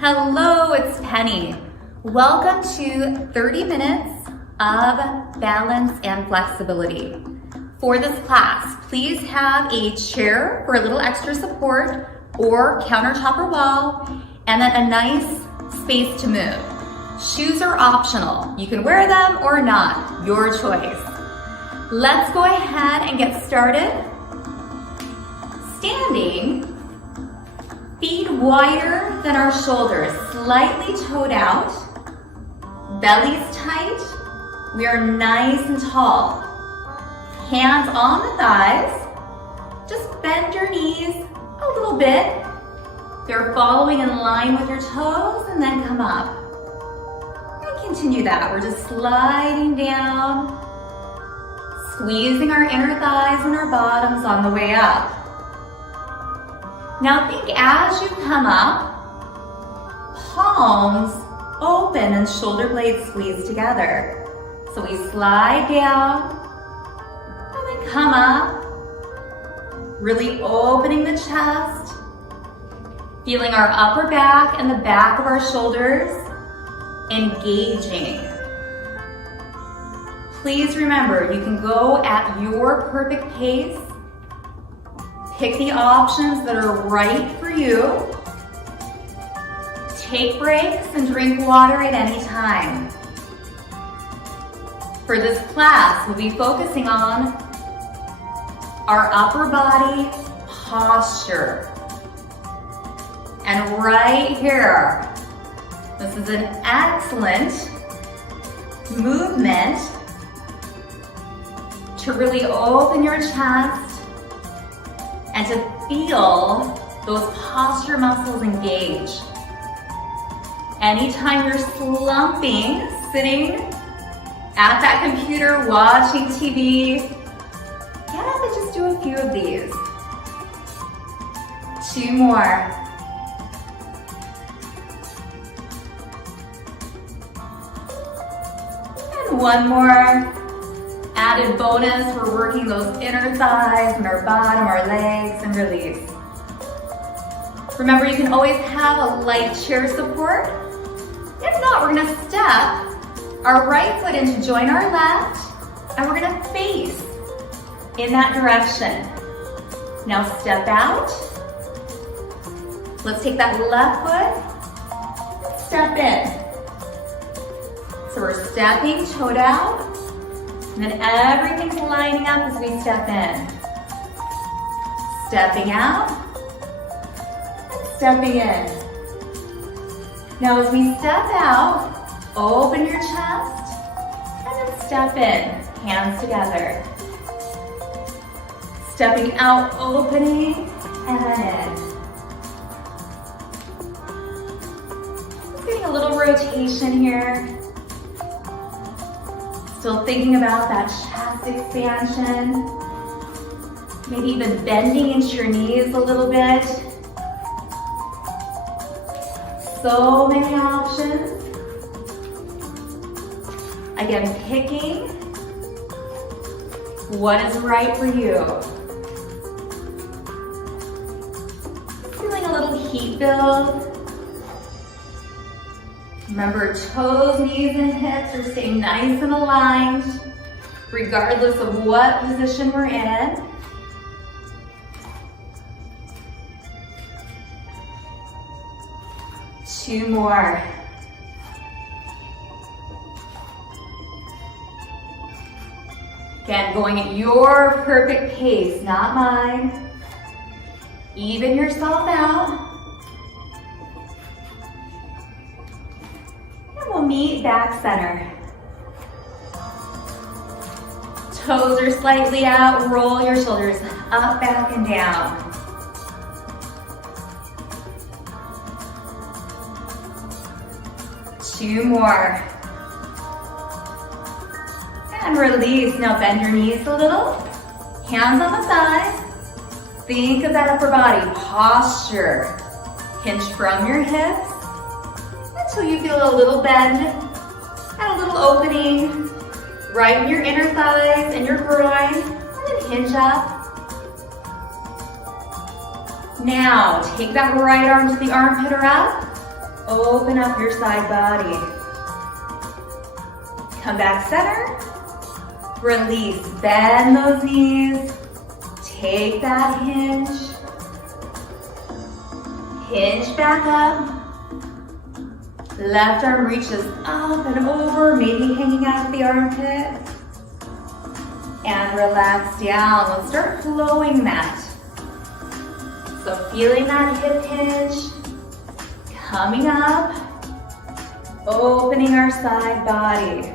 Hello, it's Penny. Welcome to 30 minutes of balance and flexibility. For this class, please have a chair for a little extra support or countertop or wall, and then a nice space to move. Shoes are optional. You can wear them or not, your choice. Let's go ahead and get started. Standing, feet wider than our shoulders, slightly toed out, belly's tight, we are nice and tall. Hands on the thighs, just bend your knees a little bit. They're following in line with your toes, and then come up. And continue that, we're just sliding down, squeezing our inner thighs and our bottoms on the way up. Now think as you come up, palms open and shoulder blades squeeze together. So we slide down and then come up, really opening the chest, feeling our upper back and the back of our shoulders engaging. Please remember, you can go at your perfect pace. Pick the options that are right for you. Take breaks and drink water at any time. For this class, we'll be focusing on our upper body posture. And right here, this is an excellent movement to really open your chest and to feel those posture muscles engage. Anytime you're slumping, sitting at that computer, watching TV, get up and just do a few of these. 2 more. And 1 more. Added bonus, we're working those inner thighs and our bottom, our legs, and release. Remember, you can always have a light chair support. If not, we're gonna step our right foot in to join our left, and we're gonna face in that direction. Now step out. Let's take that left foot and step in. So we're stepping, toed out, and then everything's lining up as we step in. Stepping out, and stepping in. Now as we step out, open your chest, and then step in, hands together. Stepping out, opening, and then in. Just getting a little rotation here. Still thinking about that chest expansion. Maybe even bending into your knees a little bit. So many options. Again, picking what is right for you. Feeling a little heat build. Remember, toes, knees, and hips are staying nice and aligned, regardless of what position we're in. Two more. Again, going at your perfect pace, not mine. Even yourself out. We'll meet back center. Toes are slightly out, roll your shoulders up, back, and down. Two more. And release. Now bend your knees a little. Hands on the thighs. Think of that upper body posture. Hinge from your hips until you feel a little bend and a little opening right in your inner thighs and your groin, and then hinge up. Now, take that right arm to the armpit or up, Open up your side body. Come back center. Release. Bend those knees. Take that hinge. Hinge back up. Left arm reaches up and over, maybe hanging out of the armpit. And relax down. Let's start flowing that. So feeling that hip hinge. Coming up. Opening our side body.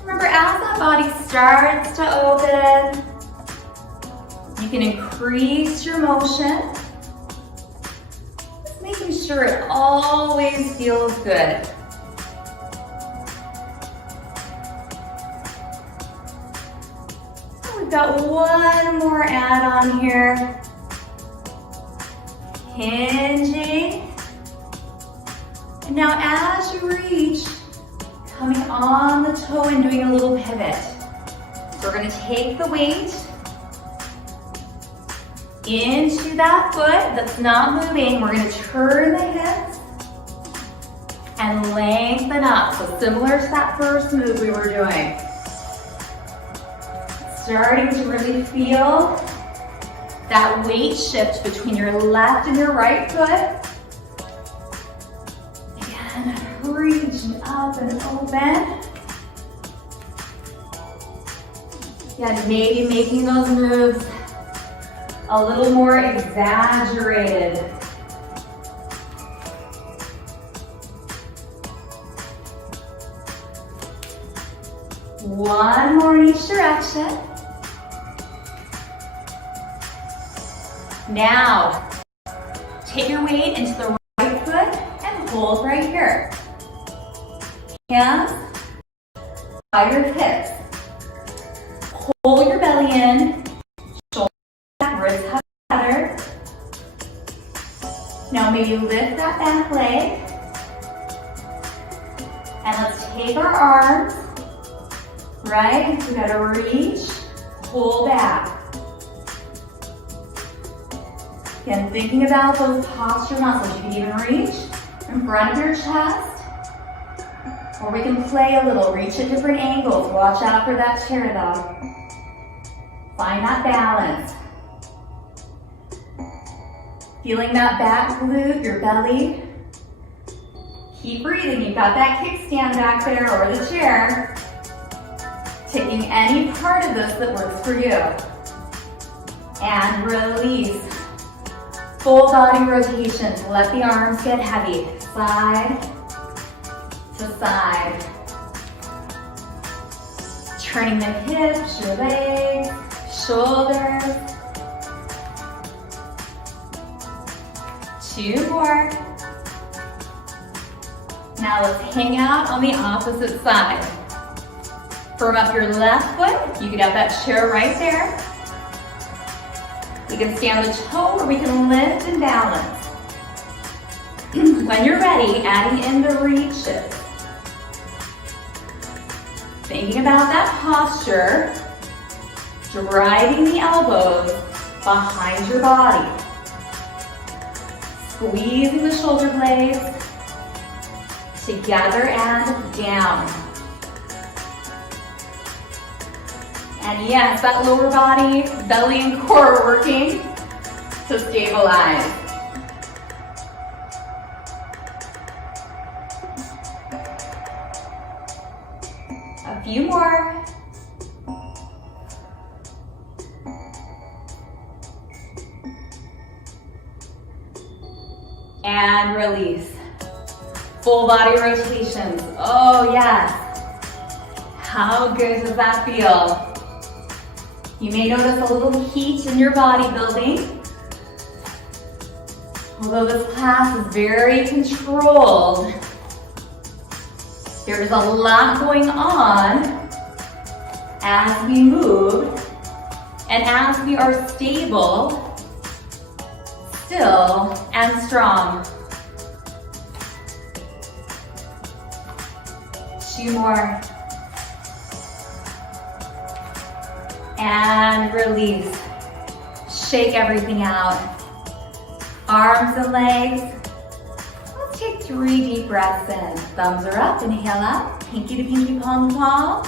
Remember, as that body starts to open, you can increase your motion. Just making sure it always feels good. We've got one more add-on here. Hinging. And now as you reach, coming on the toe and doing a little pivot. So we're gonna take the weight into that foot that's not moving. We're gonna turn the hips and lengthen up. So similar to that first move we were doing. Starting to really feel that weight shift between your left and your right foot. Again, reaching up and open. Again, maybe making those moves a little more exaggerated. One more in each direction. Now, take your weight into the right foot and hold right here. Hands by your hips. Hold your belly in. Shoulders back, wrists hug together. Now maybe lift that back leg. And let's take our arms, right? We gotta reach, pull back. Again, thinking about those posture muscles. You can even reach in front of your chest. Or we can play a little, reach at different angles. Watch out for that chair though. Find that balance. Feeling that back glute, your belly. Keep breathing. You've got that kickstand back there or the chair. Taking any part of this that works for you. And release. Full body rotations. Let the arms get heavy. Side to side. Turning the hips, your legs, shoulders. 2 more. Now let's hang out on the opposite side. Firm up your left foot. You can have that chair right there. We can stay on the toe or we can lift and balance. When you're ready, adding in the reaches. Thinking about that posture, driving the elbows behind your body. Squeezing the shoulder blades together and down. And yes, that lower body, belly and core are working to stabilize. A few more. And release. Full body rotations. Oh yes. How good does that feel? You may notice a little heat in your body building. Although this class is very controlled, there's a lot going on as we move and as we are stable, still, and strong. 2 more. And release. Shake everything out. Arms and legs. Let's take 3 deep breaths in. Thumbs are up, inhale up. Pinky to pinky, palm to palm.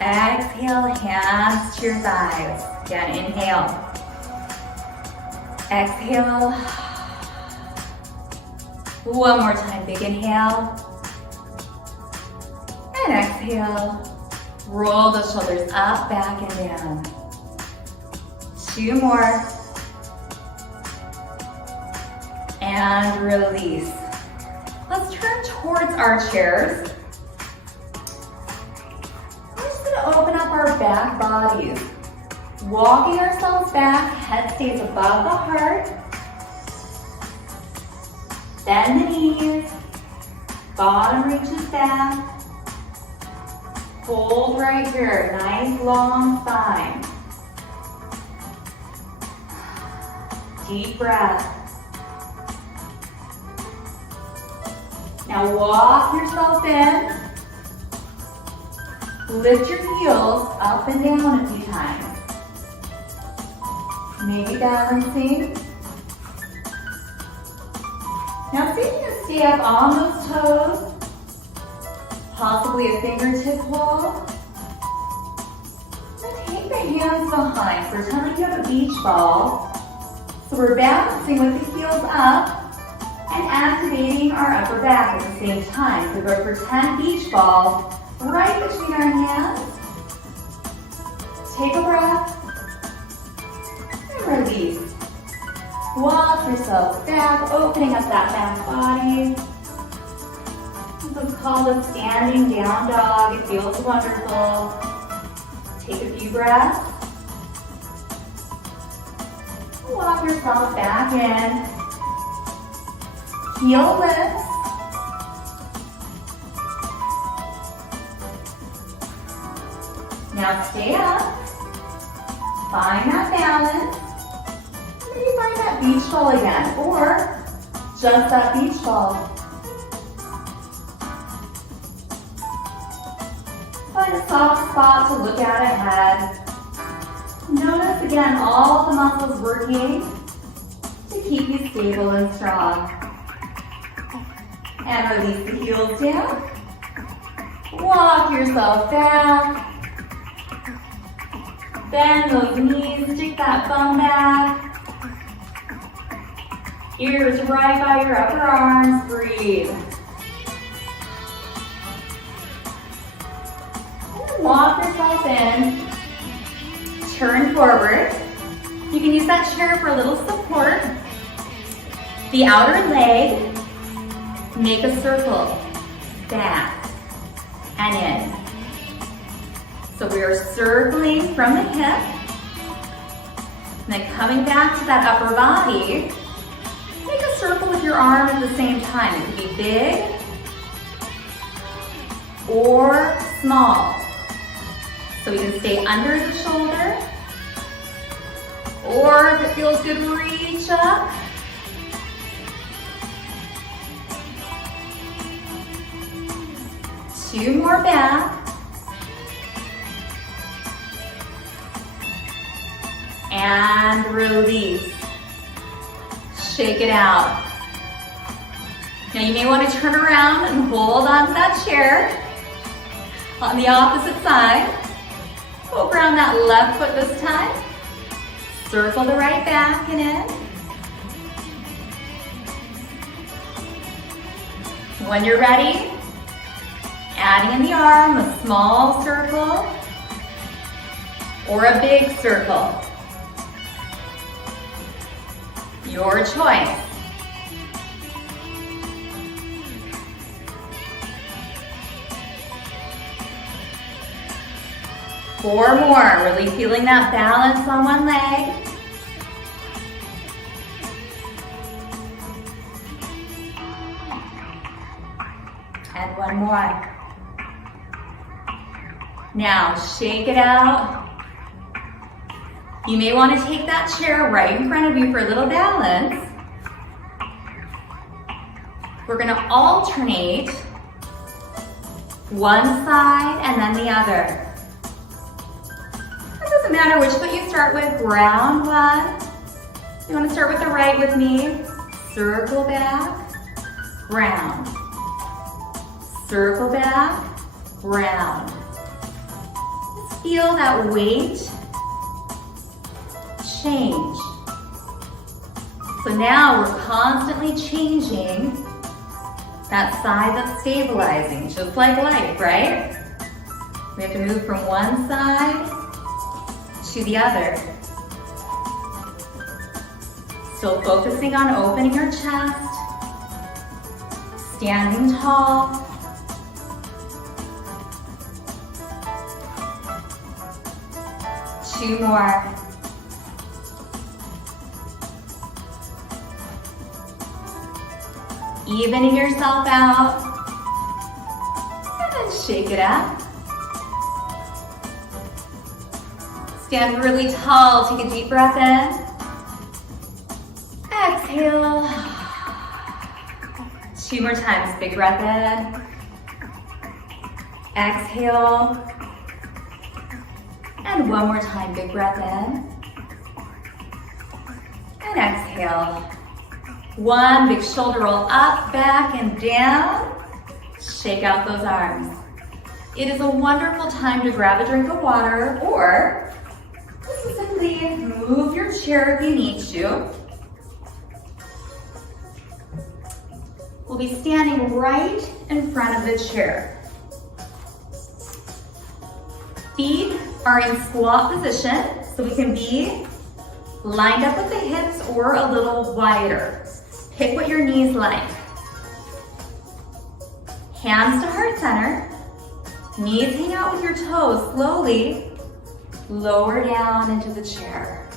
Exhale, hands to your thighs. Again, inhale. Exhale. One more time, big inhale. And exhale. Roll the shoulders up, back, and down. 2 more. And release. Let's turn towards our chairs. We're just gonna open up our back bodies. Walking ourselves back, head stays above the heart. Bend the knees, bottom reaches back. Hold right here, nice long spine. Deep breath. Now walk yourself in. Lift your heels up and down a few times. Maybe balancing. Now see if you can stay up on those toes. Possibly a fingertip hold. And take the hands behind. Pretend like you have a beach ball. So we're balancing with the heels up and activating our upper back at the same time. So we're pretend beach ball right between our hands. Take a breath and release. Walk yourself back, opening up that back body. This is called a standing down dog. It feels wonderful. Take a few breaths. Walk yourself back in. Heel lifts. Now stay up. Find that balance. Maybe find that beach ball again, or just that beach ball. Find a soft spot to look at ahead. Notice again all the muscles working to keep you stable and strong. And release the heels down. Walk yourself back. Bend those knees, stick that thumb back. Ears right by your upper arms, breathe. And walk yourself in. Turn forward. You can use that chair for a little support. The outer leg, make a circle, back and in. So we are circling from the hip, and then coming back to that upper body. Make a circle with your arm at the same time. It could be big or small. So we can stay under the shoulder, or if it feels good, reach up. Two more back. And release. Shake it out. Now you may want to turn around and hold on to that chair. On the opposite side. Go around that left foot this time. Circle the right back and in. When you're ready, adding in the arm, a small circle or a big circle. Your choice. Four more, really feeling that balance on one leg. And one more. Now shake it out. You may want to take that chair right in front of you for a little balance. We're going to alternate one side and then the other. It doesn't matter which foot you start with, ground one You want to start with the right with me. Circle back, round. Circle back, round. Let's feel that weight change. So now we're constantly changing that side that's stabilizing, just like life, right? We have to move from one side to the other. Still focusing on opening your chest, standing tall. Two more. Evening yourself out. And then shake it up. Stand really tall. Take a deep breath in. Exhale. Two more times. Big breath in. Exhale. And one more time. Big breath in. And exhale. One big shoulder roll up, back, and down. Shake out those arms. It is a wonderful time to grab a drink of water, or just simply move your chair if you need to. We'll be standing right in front of the chair. Feet are in squat position, so we can be lined up with the hips or a little wider. Pick what your knees like. Hands to heart center. Knees hang out with your toes. Slowly lower down into the chair.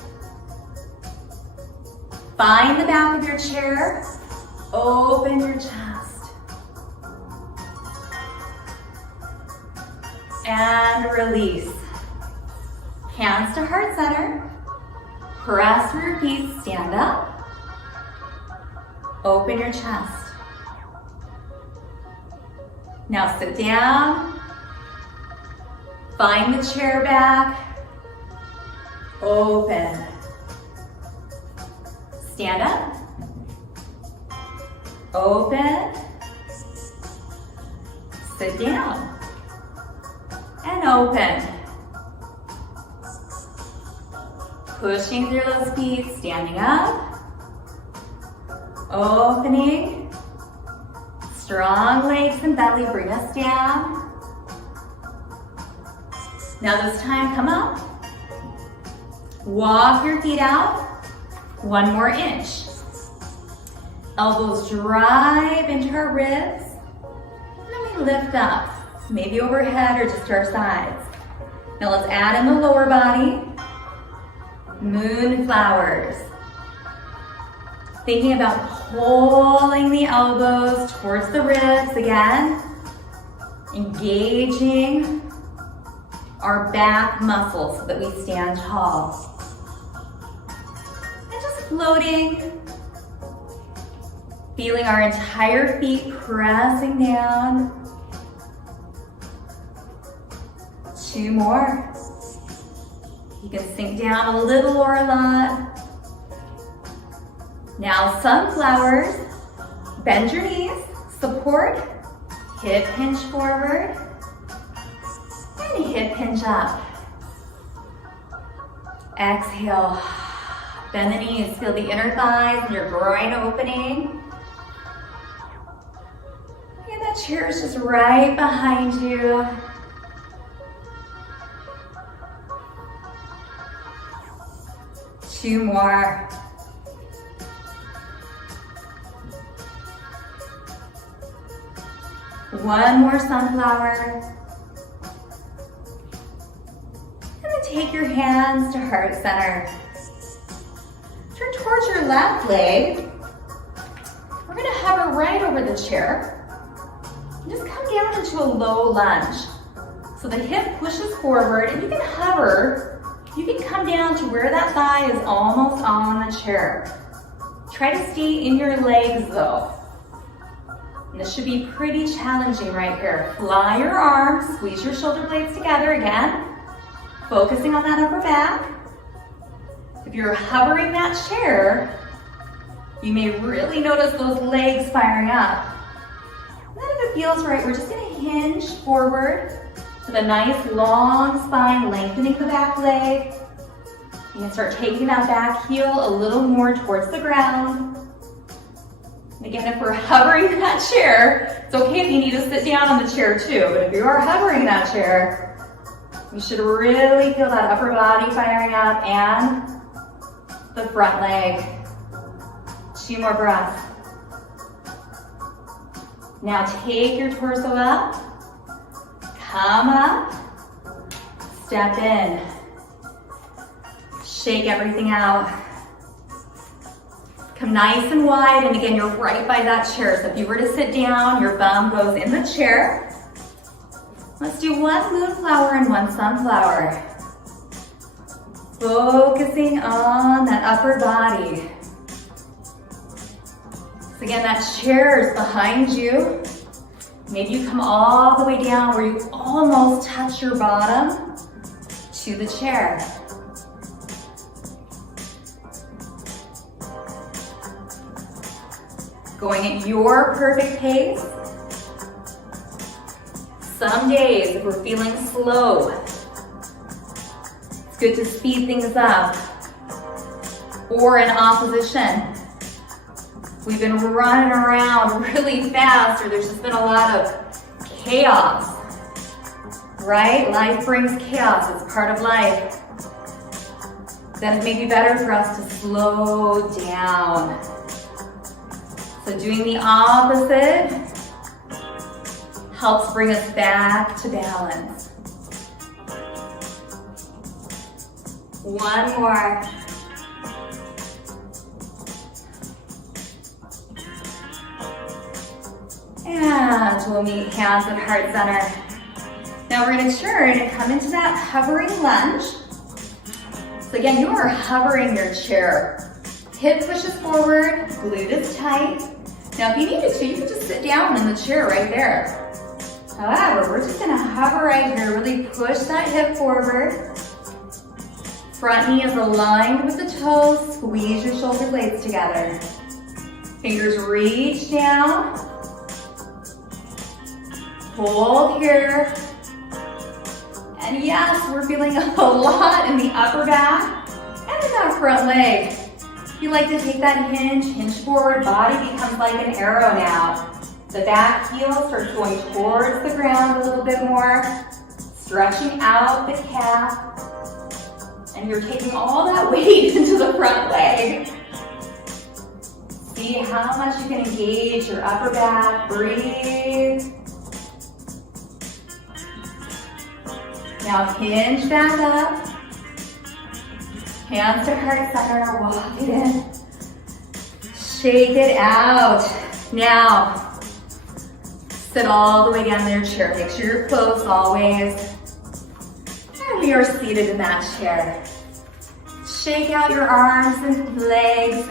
Find the back of your chair. Open your chest. And release. Hands to heart center. Press through your feet. Stand up. Open your chest. Now sit down. Find the chair back. Open. Stand up. Open. Sit down. And open. Pushing through those feet, standing up. Opening. Strong legs and belly, bring us down. Now this time, come up. Walk your feet out. One more inch. Elbows drive into our ribs. And then we lift up, maybe overhead or just to our sides. Now let's add in the lower body. Moonflowers. Thinking about pulling the elbows towards the ribs again. Engaging our back muscles so that we stand tall. And just floating. Feeling our entire feet pressing down. Two more. You can sink down a little or a lot. Now sunflowers, bend your knees, support, hip hinge forward, and hip hinge up. Exhale, bend the knees, feel the inner thighs and your groin opening. And that chair is just right behind you. Two more. One more sunflower. And then take your hands to heart center. Turn towards your left leg. We're going to hover right over the chair. And just come down into a low lunge. So the hip pushes forward and you can hover. You can come down to where that thigh is almost on the chair. Try to stay in your legs though. And this should be pretty challenging right here. Fly your arms, squeeze your shoulder blades together again. Focusing on that upper back. If you're hovering that chair, you may really notice those legs firing up. And then if it feels right, we're just gonna hinge forward with a nice long spine, lengthening the back leg. You can start taking that back heel a little more towards the ground. And again, if we're hovering that chair, it's okay if you need to sit down on the chair too, but if you are hovering that chair, you should really feel that upper body firing up and the front leg. 2 more breaths. Now take your torso up, come up, step in, shake everything out. Come nice and wide, and again, you're right by that chair. So if you were to sit down, your bum goes in the chair. Let's do 1 moonflower and 1 sunflower. Focusing on that upper body. So again, that chair is behind you. Maybe you come all the way down where you almost touch your bottom to the chair. Going at your perfect pace. Some days, if we're feeling slow, it's good to speed things up. Or in opposition, we've been running around really fast, or there's just been a lot of chaos, right? Life brings chaos, it's part of life. Then it may be better for us to slow down. So doing the opposite helps bring us back to balance. 1 more. And we'll meet hands at heart center. Now we're going to turn and come into that hovering lunge. So again, you are hovering your chair. Hip pushes forward, glute is tight. Now if you needed to, you could just sit down in the chair right there. However, we're just gonna hover right here, really push that hip forward. Front knee is aligned with the toes, squeeze your shoulder blades together. Fingers reach down. Hold here. And yes, we're feeling a lot in the upper back and in that front leg. If you like to take that hinge forward, body becomes like an arrow now. The back heel starts going towards the ground a little bit more, stretching out the calf, and you're taking all that weight into the front leg. See how much you can engage your upper back, breathe. Now hinge back up. Hands to heart center, walk it in. Shake it out. Now, sit all the way down in your chair. Make sure you're close always. And we are seated in that chair. Shake out your arms and legs.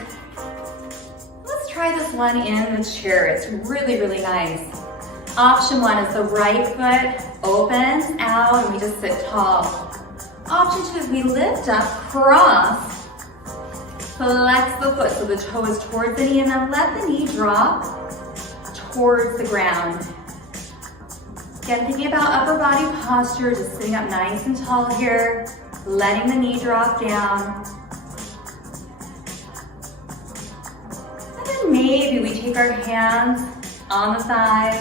Let's try this one in the chair. It's really, really nice. Option 1 is the right foot opens out and we just sit tall. Option 2 is we lift up, cross, flex the foot so the toe is towards the knee, and then let the knee drop towards the ground. Again, thinking about upper body posture, just sitting up nice and tall here, letting the knee drop down. And then maybe we take our hands on the thighs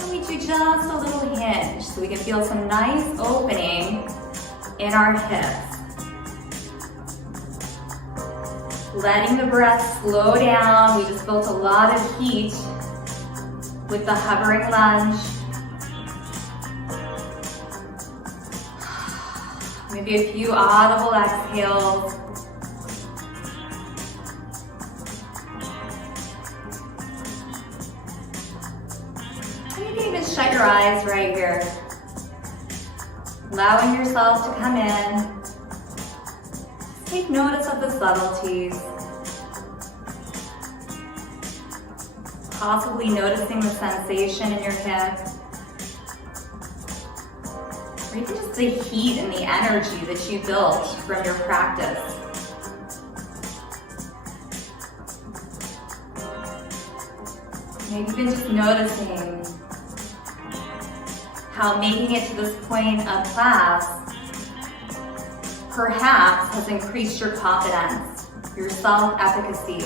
and we do just a little hinge so we can feel some nice opening in our hips. Letting the breath slow down. We just built a lot of heat with the hovering lunge. Maybe a few audible exhales. And you can even shut your eyes right here. Allowing yourself to come in. Take notice of the subtleties. Possibly noticing the sensation in your hip. Or even just the heat and the energy that you built from your practice. Maybe even just noticing how making it to this point of class perhaps has increased your confidence, your self-efficacy,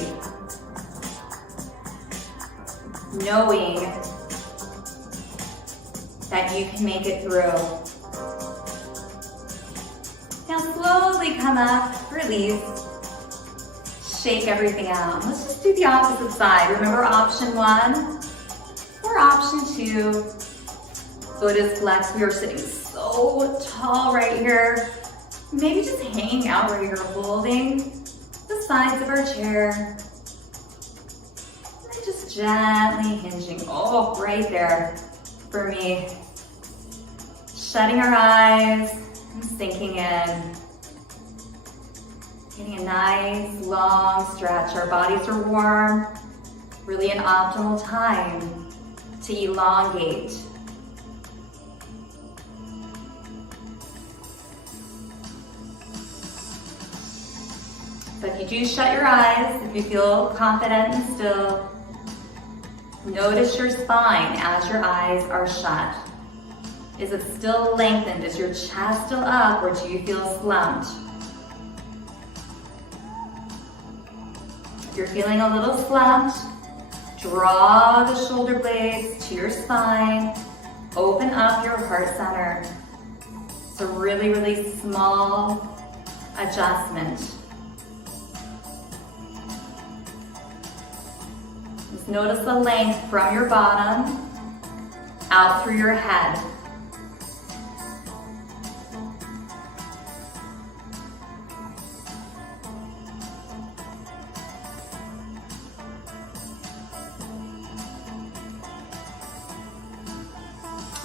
knowing that you can make it through. Now slowly come up, release, shake everything out. Let's just do the opposite side. Remember option 1 or option 2, Buddhist flex. We are sitting so tall right here. Maybe just hanging out right here, holding the sides of our chair. And then just gently hinging, right there for me. Shutting our eyes and sinking in. Getting a nice long stretch. Our bodies are warm. Really an optimal time to elongate. So if you do shut your eyes, if you feel confident and still, notice your spine as your eyes are shut. Is it still lengthened? Is your chest still up, or do you feel slumped? If you're feeling a little slumped, draw the shoulder blades to your spine. Open up your heart center. It's a really, really small adjustment. Just notice the length from your bottom out through your head.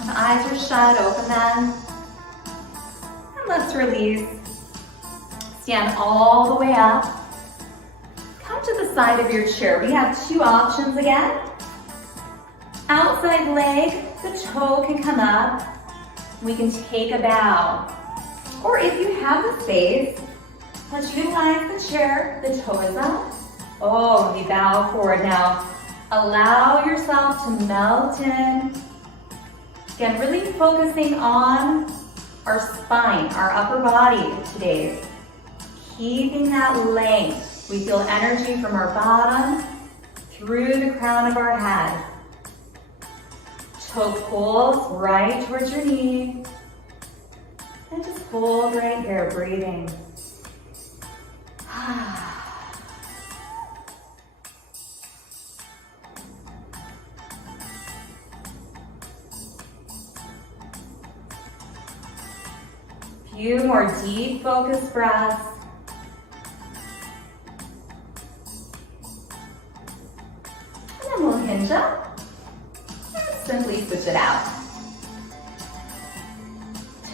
And the eyes are shut, open them. And let's release. Stand all the way up. Come to the side of your chair. We have 2 options again. Outside leg, the toe can come up. We can take a bow. Or if you have the space, let's utilize the chair. The toe is up. We bow forward. Now, allow yourself to melt in. Again, really focusing on our spine, our upper body today. Keeping that length. We feel energy from our bottom through the crown of our head. Toe pulls right towards your knee. And just hold right here, breathing. Few more deep focused breaths. And then we'll hinge up and simply switch it out.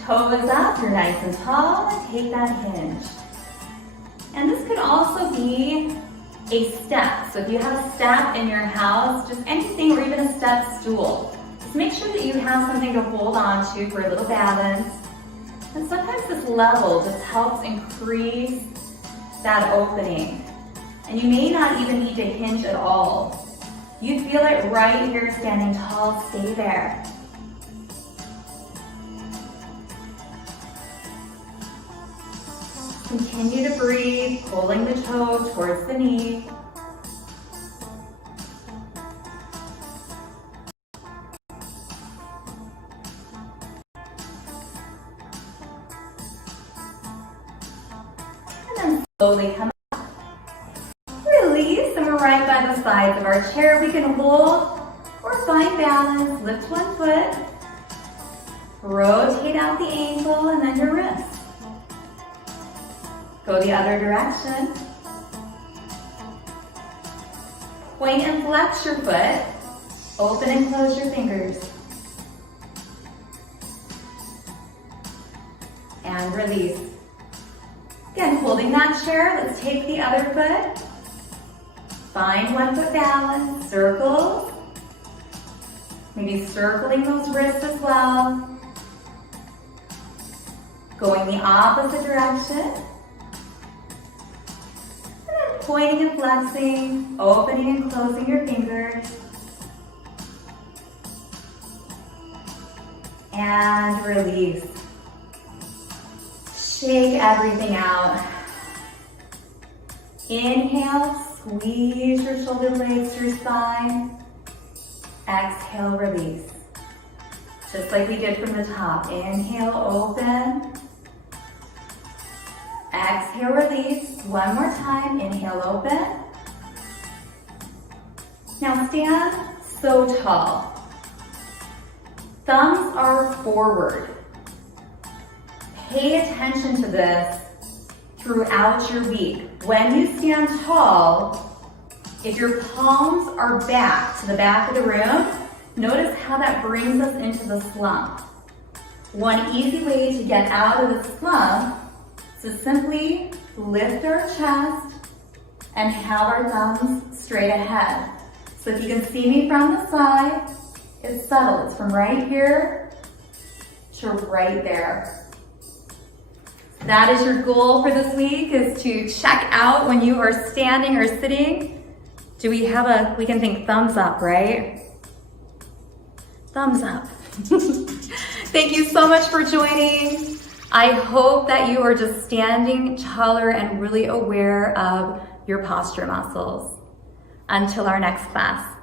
Toe is up, you're nice and tall, and take that hinge. And this could also be a step. So if you have a step in your house, just anything, or even a step stool, just make sure that you have something to hold on to for a little balance. And sometimes this level just helps increase that opening. And you may not even need to hinge at all. You feel it right here standing tall, stay there. Continue to breathe, pulling the toe towards the knee. Slowly come up. Release, and we're right by the sides of our chair. We can hold or find balance. Lift one foot. Rotate out the ankle and then your wrist. Go the other direction. Point and flex your foot. Open and close your fingers. And release. Again, holding that chair, let's take the other foot. Find 1 foot balance, circles. Maybe circling those wrists as well. Going the opposite direction. And then pointing and flexing, opening and closing your fingers. and release. Shake everything out. Inhale, squeeze your shoulder blades to your spine. Exhale, release. Just like we did from the top. Inhale, open. Exhale, release. One more time. Inhale, open. Now stand so tall. Thumbs are forward. Pay attention to this throughout your week. When you stand tall, if your palms are back to the back of the room, notice how that brings us into the slump. One easy way to get out of the slump is to simply lift our chest and have our thumbs straight ahead. So if you can see me from the side, it's subtle. It's from right here to right there. That is your goal for this week, is to check out when you are standing or sitting. Do we have we can think thumbs up, right? Thumbs up. Thank you so much for joining. I hope that you are just standing taller and really aware of your posture muscles. Until our next class.